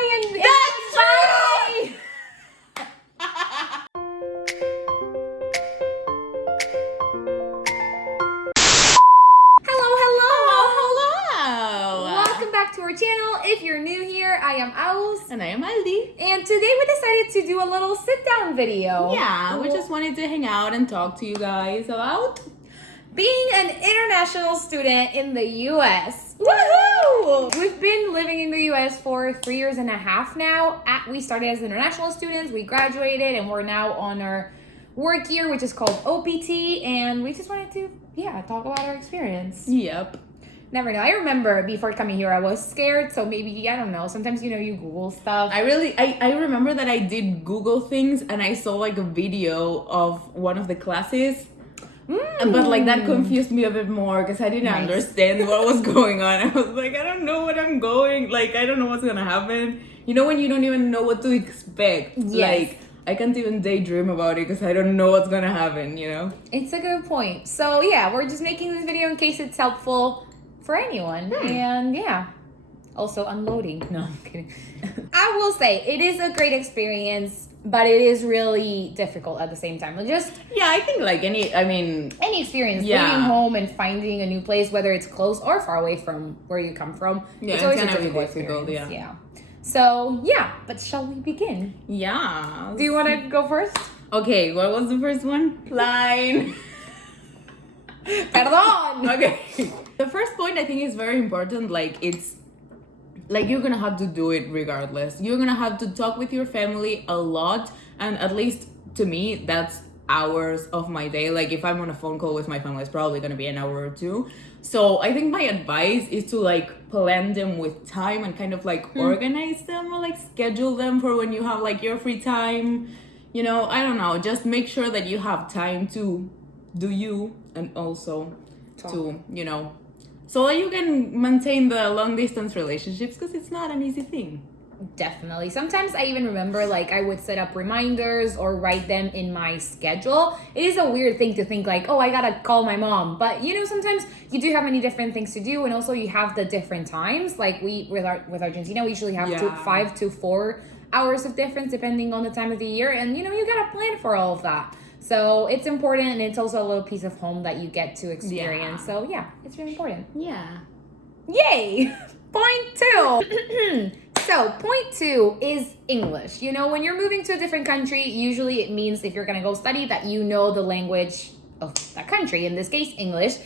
hi and That's bye. Hello. Welcome back to our channel. If you're new here, I am Agus. And I am Aldi. And today we decided to do a little sit-down video. Yeah, we just wanted to hang out and talk to you guys about being an international student in the U.S. woohoo! We've been living in the U.S. for 3.5 years now. We started as international students, we graduated, and we're now on our work year, which is called OPT, and we just wanted to, talk about our experience. Yep. Never know. I remember before coming here, I was scared, so maybe, I don't know, sometimes, you Google stuff. I remember that I did Google things and I saw like a video of one of the classes. But like that confused me a bit more because I didn't understand what was going on. I was like, I don't know what I'm going, like I don't know what's gonna happen. You know when you don't even know what to expect? Yes. Like I can't even daydream about it because I don't know what's gonna happen, It's a good point. So we're just making this video in case it's helpful for anyone. And also unloading. No, I'm kidding. I will say it is a great experience, but it is really difficult at the same time. I think like any experience, leaving home and finding a new place, whether it's close or far away from where you come from, it's always a difficult experience. Yeah. So but shall we begin? Yeah. Do you want to go first? Okay, what was the first one? Line. Perdón. Okay. The first point I think is very important. Like it's like you're gonna have to do it regardless. You're gonna have to talk with your family a lot, and at least to me that's hours of my day. Like if I'm on a phone call with my family, it's probably gonna be an hour or two. So I think my advice is to like plan them with time and kind of like organize them or like schedule them for when you have like your free time. I don't know, just make sure that you have time to do you and also talk. To so that you can maintain the long distance relationships, because it's not an easy thing. Definitely. Sometimes I even remember like I would set up reminders or write them in my schedule. It is a weird thing to think like, oh, I gotta call my mom. But sometimes you do have many different things to do, and also you have the different times. Like with Argentina, we usually have 5 to 4 hours of difference depending on the time of the year, and you gotta plan for all of that. So it's important, and it's also a little piece of home that you get to experience. So it's really important. Yeah. Yay! Point 2. So point 2 is English. When you're moving to a different country, usually it means if you're gonna go study that you know the language of that country, in this case, English.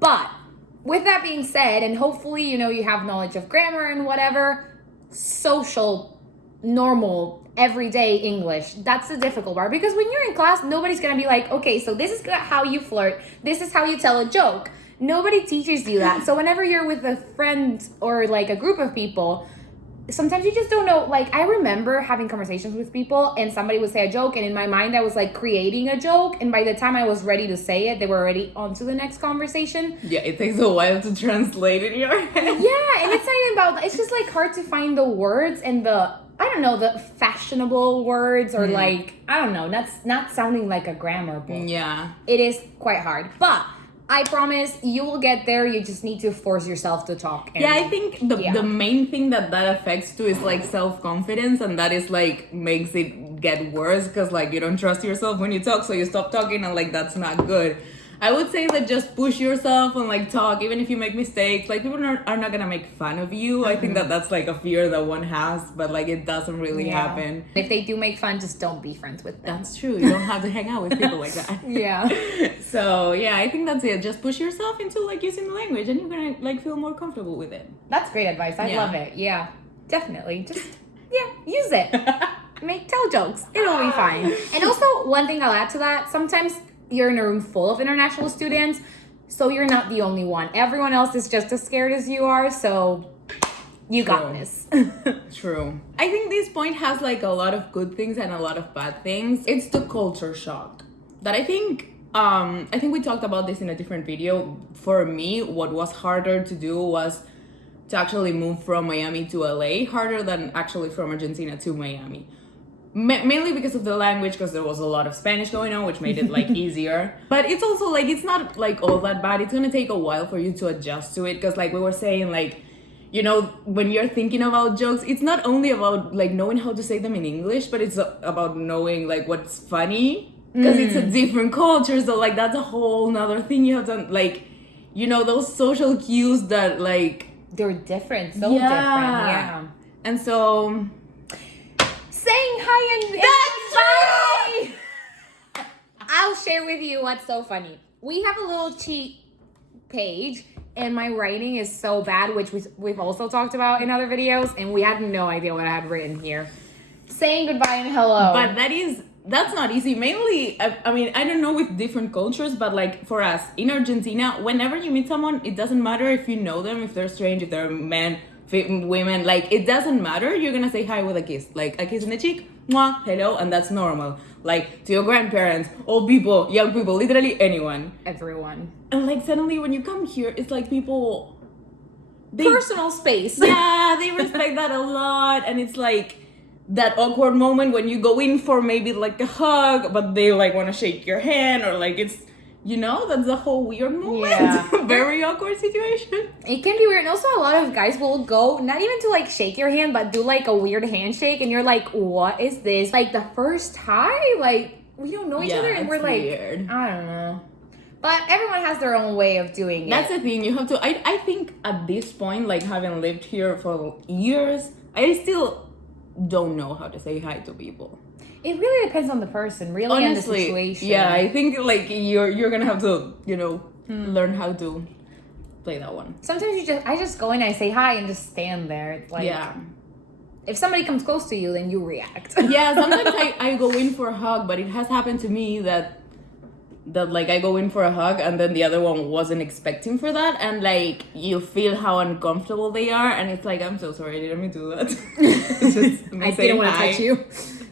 But with that being said, and hopefully, you have knowledge of grammar and whatever, social, normal, everyday English, that's the difficult part, because when you're in class, nobody's gonna be like, okay, so this is how you flirt, this is how you tell a joke. Nobody teaches you that. So whenever you're with a friend or like a group of people, sometimes you just don't know. Like I remember having conversations with people and somebody would say a joke, and in my mind I was like creating a joke, and by the time I was ready to say it, they were already on to the next conversation. Yeah, it takes a while to translate in your head. Yeah, and it's not even about, it's just like hard to find the words and the fashionable words, or like, I don't know, that's not sounding like a grammar book. Yeah. It is quite hard, but I promise you will get there. You just need to force yourself to talk. And, I think the main thing that affects too is like self-confidence, and that is like makes it get worse because like you don't trust yourself when you talk, so you stop talking, and like that's not good. I would say that just push yourself and like talk, even if you make mistakes. Like people are not gonna make fun of you. I think that's like a fear that one has, but like it doesn't really happen. If they do make fun, just don't be friends with them. That's true. You don't have to hang out with people like that. Yeah. So I think that's it. Just push yourself into like using the language, and you're gonna like feel more comfortable with it. That's great advice. I love it. Yeah, definitely. Just use it. Tell jokes. It'll be fine. And also one thing I'll add to that, sometimes you're in a room full of international students, so you're not the only one. Everyone else is just as scared as you are, so you got this. True. I think this point has like a lot of good things and a lot of bad things. It's the culture shock that I think we talked about this in a different video. For me, what was harder to do was to actually move from Miami to LA, harder than actually from Argentina to Miami. Mainly because of the language, because there was a lot of Spanish going on, which made it like easier. But it's also like, it's not like all that bad. It's gonna take a while for you to adjust to it, because like we were saying, like you know, when you're thinking about jokes, it's not only about like knowing how to say them in English, but it's about knowing like what's funny, because it's a different culture. So like that's a whole nother thing you have to like, you know, those social cues that like they're different, so different. Yeah. And so saying hi and that's bye. I'll share with you what's so funny. We have a little cheat page, and my writing is so bad, which we've also talked about in other videos, and we had no idea what I had written here. Saying goodbye and hello. But that's not easy. Mainly, I mean, I don't know with different cultures, but like for us in Argentina, whenever you meet someone, it doesn't matter if you know them, if they're strange, if they're men, women, like it doesn't matter. You're gonna say hi with a kiss, like a kiss in the cheek, mwah, hello, and that's normal. Like to your grandparents, old people, young people, literally anyone. Everyone. And like suddenly when you come here, it's like people... Personal space. Yeah, they respect that a lot. And it's like that awkward moment when you go in for maybe like a hug, but they like want to shake your hand, or like it's, you know, that's a whole weird moment. Yeah. Very awkward situation. It can be weird. And also a lot of guys will go, not even to like shake your hand, but do like a weird handshake. And you're like, what is this? Like the first hi? Like we don't know each other. And we're like, weird. I don't know. But everyone has their own way of doing it. That's the thing. You have to, I think at this point, like having lived here for years, I still don't know how to say hi to people. It really depends on the person, really, and the situation. Yeah, I think like you're gonna have to, you know, learn how to play that one. Sometimes I just go in and I say hi and just stand there. It's like, if somebody comes close to you, then you react. Yeah, sometimes I go in for a hug, but it has happened to me that like I go in for a hug and then the other one wasn't expecting for that, and like you feel how uncomfortable they are, and it's like, I'm so sorry, I didn't mean to do that. I didn't want to touch you.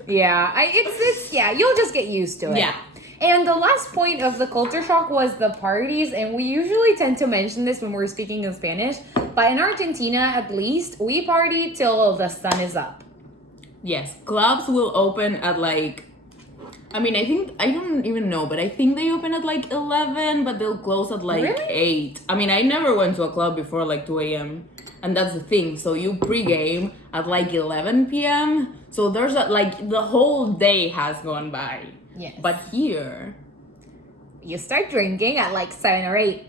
Yeah, it's you'll just get used to it. Yeah. And the last point of the culture shock was the parties, and we usually tend to mention this when we're speaking in Spanish, but in Argentina, at least, we party till the sun is up. Yes, clubs will open at like, I mean, I don't even know, but I think they open at like 11, but they'll close at like 8. I mean, I never went to a club before like 2 a.m. And that's the thing. So you pregame at like 11 p.m. So there's like the whole day has gone by. Yes. But here, you start drinking at like 7 or 8.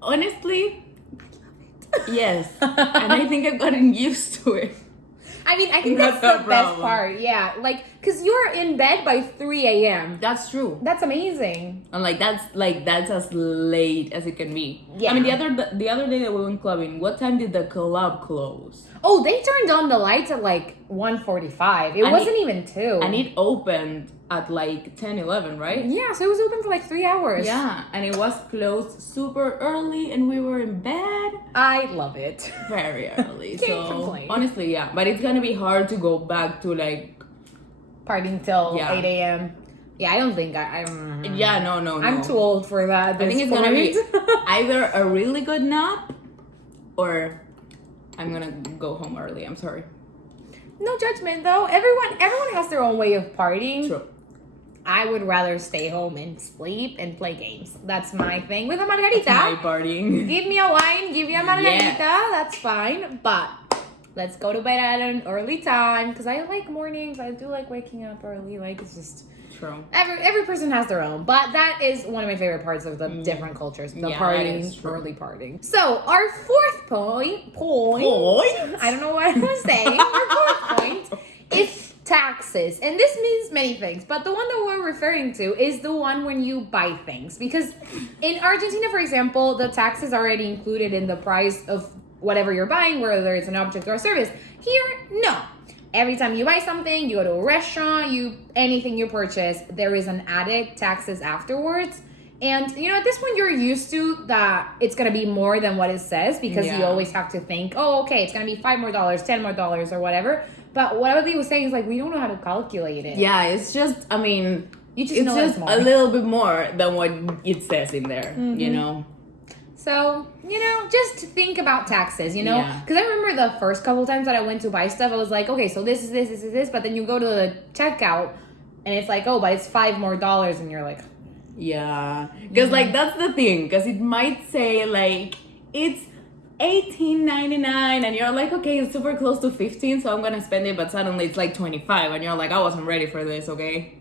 Honestly, I love it. Yes. And I think I've gotten used to it. I mean, I think that's the best part. Yeah. Like, because you're in bed by 3 a.m. That's true. That's amazing. And that's as late as it can be. Yeah. I mean, the other day that we went clubbing, what time did the club close? Oh, they turned on the lights at like 1:45. It wasn't even 2. And it opened at like 10, 11, right? Yeah, so it was open for like 3 hours. Yeah, and it was closed super early and we were in bed. I love it. Very early. Can't complain. Honestly, yeah. But it's gonna be hard to go back to like... partying till 8 a.m. Yeah, I don't think I'm... Yeah, no. I'm too old for that. I think it's gonna be either a really good nap or I'm gonna go home early. I'm sorry. No judgment though. Everyone has their own way of partying. True. I would rather stay home and sleep and play games. That's my thing. With a margarita. That's my partying. Give me a wine, give me a margarita. Yeah. That's fine. But let's go to bed at an early time. Because I like mornings. I do like waking up early. Like, it's just... True. Every person has their own. But that is one of my favorite parts of the different cultures. The partying, early partying. So, our fourth point. I don't know what I'm saying. Our fourth point is taxes. And this means many things. But the one that we're referring to is the one when you buy things. Because in Argentina, for example, the tax is already included in the price of whatever you're buying, whether it's an object or a service. Here, no. Every time you buy something, you go to a restaurant, anything you purchase, there is an added taxes afterwards. And, you know, at this point, you're used to that it's going to be more than what it says because you always have to think, oh, okay, it's going to be $5 more, $10 more or whatever. But what he was saying is, like, we don't know how to calculate it. Yeah, it's just, I mean, it's just a little bit more than what it says in there, you know? So, you know, just think about taxes, you know? Because I remember the first couple times that I went to buy stuff, I was like, okay, so this is this. But then you go to the checkout and it's like, oh, but it's $5 more. And you're like... Yeah. Because, like, that's the thing. Because it might say, like, it's $18.99, and you're like, okay, it's super close to 15, so I'm gonna spend it, but suddenly it's like 25, and you're like, I wasn't ready for this, okay?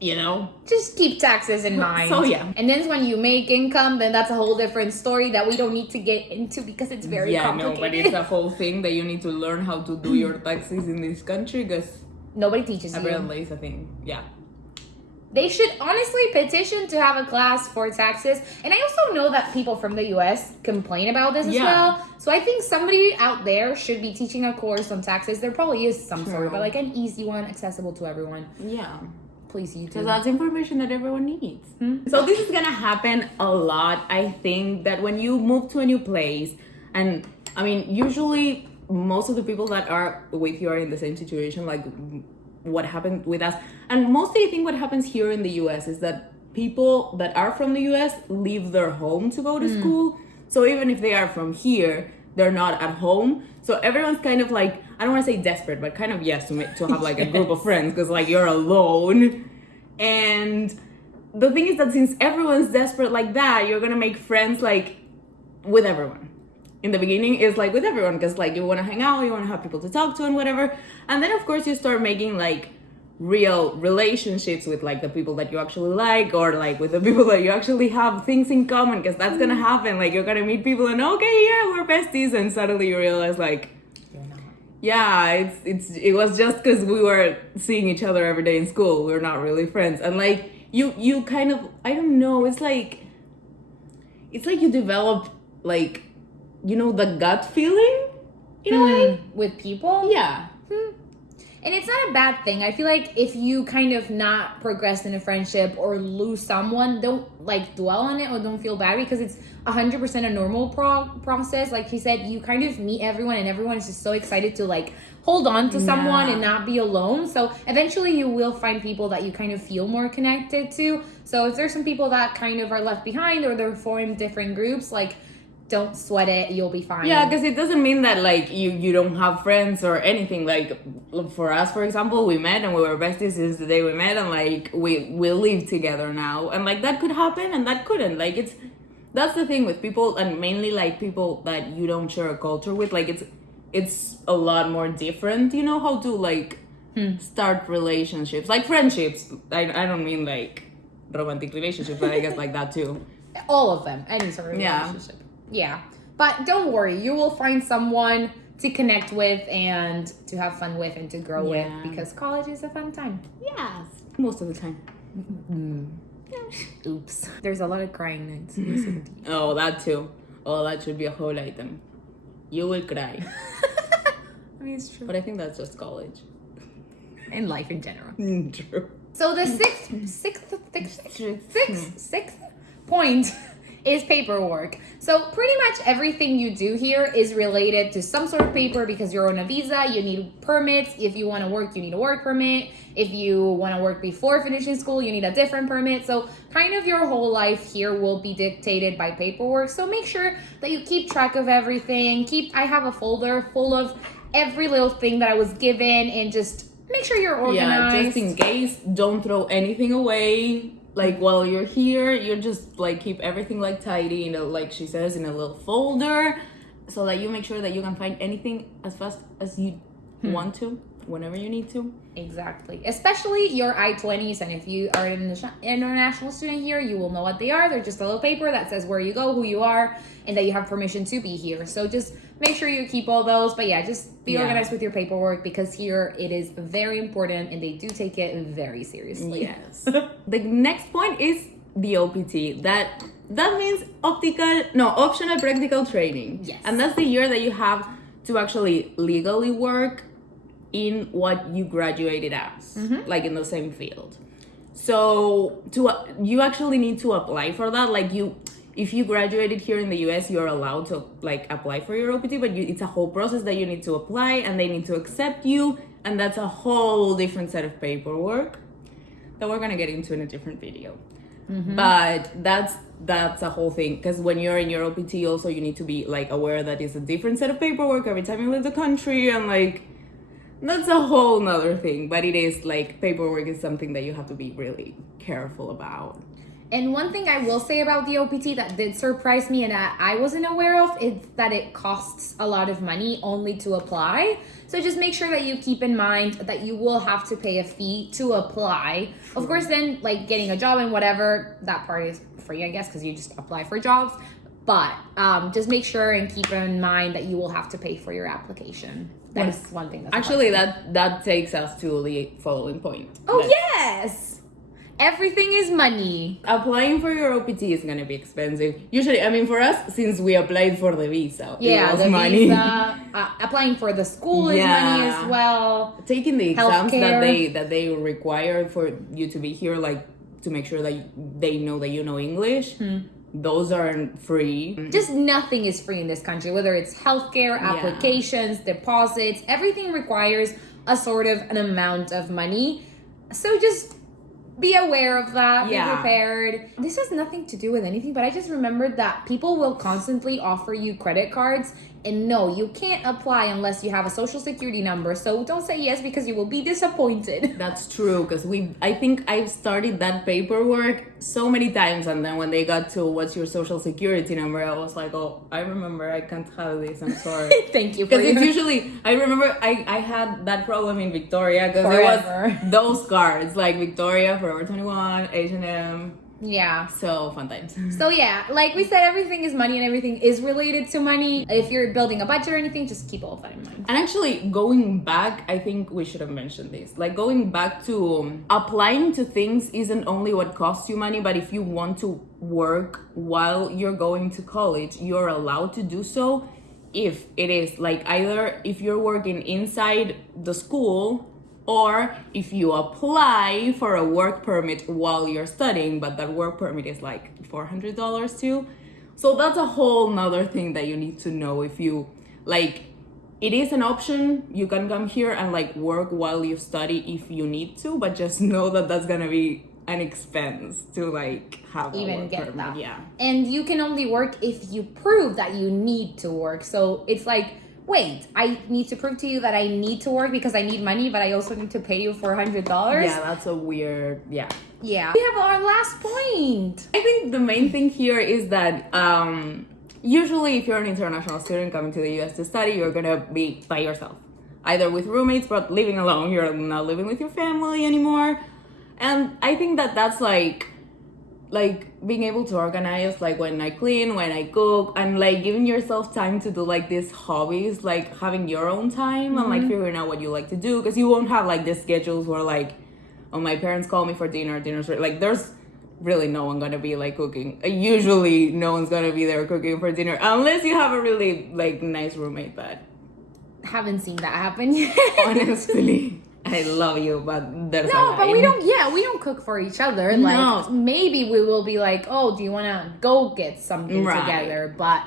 You know? Just keep taxes in mind. So yeah. And then when you make income, then that's a whole different story that we don't need to get into because it's very complicated. No, but it's a whole thing that you need to learn how to do your taxes in this country, because nobody teaches you. apparently it's a thing. Yeah. They should honestly petition to have a class for taxes. And I also know that people from the US complain about this as well. So I think somebody out there should be teaching a course on taxes. There probably is some sort, but like an easy one, accessible to everyone. Yeah. Please, YouTube. Because that's information that everyone needs. So this is gonna happen a lot. I think that when you move to a new place, and I mean, usually most of the people that are with you are in the same situation, like what happened with us. And mostly I think what happens here in the US is that people that are from the US leave their home to go to school. So even if they are from here, they're not at home. So everyone's kind of like, I don't want to say desperate, but kind of yes, to have like a group of friends, because like you're alone. And the thing is that since everyone's desperate like that, you're gonna make friends like with everyone. In the beginning, it's like with everyone, because like you want to hang out, you want to have people to talk to and whatever. And then of course you start making like real relationships with like the people that you actually like, or like with the people that you actually have things in common, because that's gonna happen. Like you're gonna meet people and okay, yeah, we're besties, and suddenly you realize like, yeah, it was just because we were seeing each other every day in school. We're not really friends. And like you kind of, I don't know, it's like you develop like, you know, the gut feeling in a way with people. Yeah. And it's not a bad thing. I feel like if you kind of not progress in a friendship or lose someone, don't like dwell on it or don't feel bad, because it's 100% a normal process. Like he said, you kind of meet everyone and everyone is just so excited to like hold on to someone and not be alone. So eventually you will find people that you kind of feel more connected to. So if there's some people that kind of are left behind or they're formed different groups, like don't sweat it, you'll be fine. Yeah, because it doesn't mean that like you don't have friends or anything. Like for us, for example, we met and we were besties since the day we met, and like we live together now, and like that could happen and that couldn't. Like that's the thing with people, and mainly like people that you don't share a culture with. Like it's a lot more different. You know how to like start relationships, like friendships. I don't mean like romantic relationships, but I guess like that too. All of them, any sort of relationship. Yeah, but don't worry, you will find someone to connect with and to have fun with and to grow with, because college is a fun time. Yes, most of the time. Oops. There's a lot of crying nights. Oh, that too. Oh, that should be a whole item. You will cry. I mean, it's true. But I think that's just college. And life in general. True. So the sixth point is paperwork. So pretty much everything you do here is related to some sort of paper, because you're on a visa, you need permits. If you want to work, you need a work permit. If you want to work before finishing school, you need a different permit. So kind of your whole life here will be dictated by paperwork. So make sure that you keep track of everything. I have a folder full of every little thing that I was given, and just make sure you're organized. Yeah, just in case, don't throw anything away. Like while you're here, you just like keep everything like tidy, you know, like she says, in a little folder, so that you make sure that you can find anything as fast as you want to, whenever you need to. Exactly. Especially your I-20s, and if you are an international student here, you will know what they are. They're just a little paper that says where you go, who you are, and that you have permission to be here. So just make sure you keep all those. But yeah, just be organized with your paperwork, because here it is very important and they do take it very seriously. Yes. The next point is the OPT. That means optional practical training. Yes. And that's the year that you have to actually legally work in what you graduated as, like in the same field. So you actually need to apply for that. Like if you graduated here in the US, you're allowed to like apply for your OPT, but it's a whole process that you need to apply, and they need to accept you, and that's a whole different set of paperwork that we're gonna get into in a different video. But that's a whole thing, because when you're in your OPT also, you need to be like aware that it's a different set of paperwork every time you leave the country, and like that's a whole nother thing. But it is like paperwork is something that you have to be really careful about. And one thing I will say about the OPT that did surprise me and I wasn't aware of is that it costs a lot of money only to apply. So just make sure that you keep in mind that you will have to pay a fee to apply. Of course, then like getting a job and whatever, that part is free, I guess, because you just apply for jobs. But just make sure and keep in mind that you will have to pay for your application. That is one thing. That's actually that takes us to the following point. Oh, yes. Everything is money. Applying for your OPT is gonna be expensive. Usually, I mean, for us, since we applied for the visa, yeah, it was the money. Visa, applying for the school is money as well. Taking the exams Healthcare. that they require for you to be here, like to make sure that they know that you know English. Those aren't free. Just nothing is free in this country, whether it's healthcare, applications, deposits, everything requires a sort of an amount of money. So just be aware of that, be prepared. This has nothing to do with anything, but I just remembered that people will constantly offer you credit cards. And no, you can't apply unless you have a social security number. So don't say yes because you will be disappointed. That's true, because I think I've started that paperwork so many times, and then when they got to what's your social security number, I was like, oh, I remember, I can't have this, I'm sorry. Thank you for Because it's usually, I remember I had that problem in Victoria, because it was those cards, like Victoria, Forever 21, H&M. Yeah. So fun times. So yeah, like we said, everything is money and everything is related to money. If you're building a budget or anything, just keep all of that in mind. And actually, going back, I think we should have mentioned this. Like going back to applying to things isn't only what costs you money, but if you want to work while you're going to college, you're allowed to do so. If it is like either if you're working inside the school, or if you apply for a work permit while you're studying, but that work permit is like $400 too. So that's a whole nother thing that you need to know. If you like, it is an option. You can come here and like work while you study if you need to, but just know that that's gonna be an expense to like have even work get permit. that. Yeah. And you can only work if you prove that you need to work. So it's like, wait, I need to prove to you that I need to work because I need money, but I also need to pay you $400? Yeah, that's a weird, yeah. Yeah. We have our last point. I think the main thing here is that usually if you're an international student coming to the US to study, you're gonna be by yourself. Either with roommates, but living alone. You're not living with your family anymore. And I think that that's like being able to organize, like when I clean, when I cook, and like giving yourself time to do like these hobbies, like having your own time and like figuring out what you like to do, because you won't have like these schedules where like, oh, my parents call me for dinner's ready. Like there's really no one gonna be like cooking. Usually no one's gonna be there cooking for dinner unless you have a really like nice roommate, but haven't seen that happen yet. Honestly, I love you, but there's no, but we don't cook for each other. No. Like maybe we will be like, oh, do you want to go get something together? But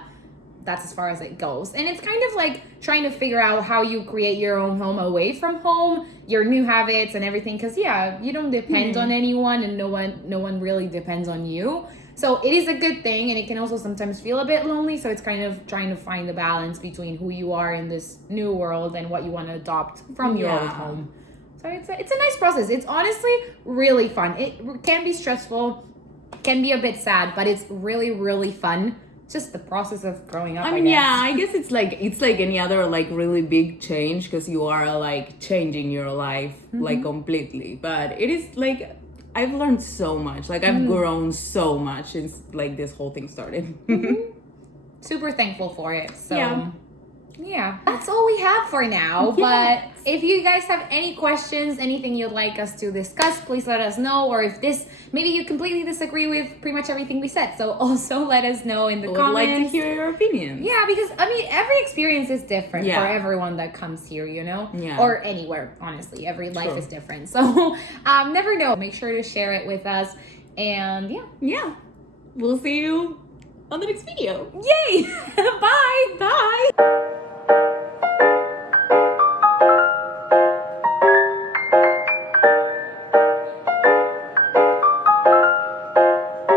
that's as far as it goes. And it's kind of like trying to figure out how you create your own home away from home, your new habits and everything. Because you don't depend on anyone, and no one really depends on you. So it is a good thing, and it can also sometimes feel a bit lonely. So it's kind of trying to find the balance between who you are in this new world and what you want to adopt from your old home. So it's a nice process. It's honestly really fun. It can be stressful, can be a bit sad, but it's really, really fun. Just the process of growing up. I mean, I guess it's like any other like really big change, because you are like changing your life like completely. But it is like, I've learned so much. Like I've grown so much since like this whole thing started. Super thankful for it. So yeah, that's all we have for now. But if you guys have any questions, anything you'd like us to discuss, please let us know. Or if maybe you completely disagree with pretty much everything we said, so also let us know in the comments. Would like to hear your opinions. Yeah, because I mean, every experience is different for everyone that comes here, you know? Yeah. Or anywhere, honestly. Every life is different. So never know. Make sure to share it with us. And yeah. We'll see you on the next video. Yay! Bye!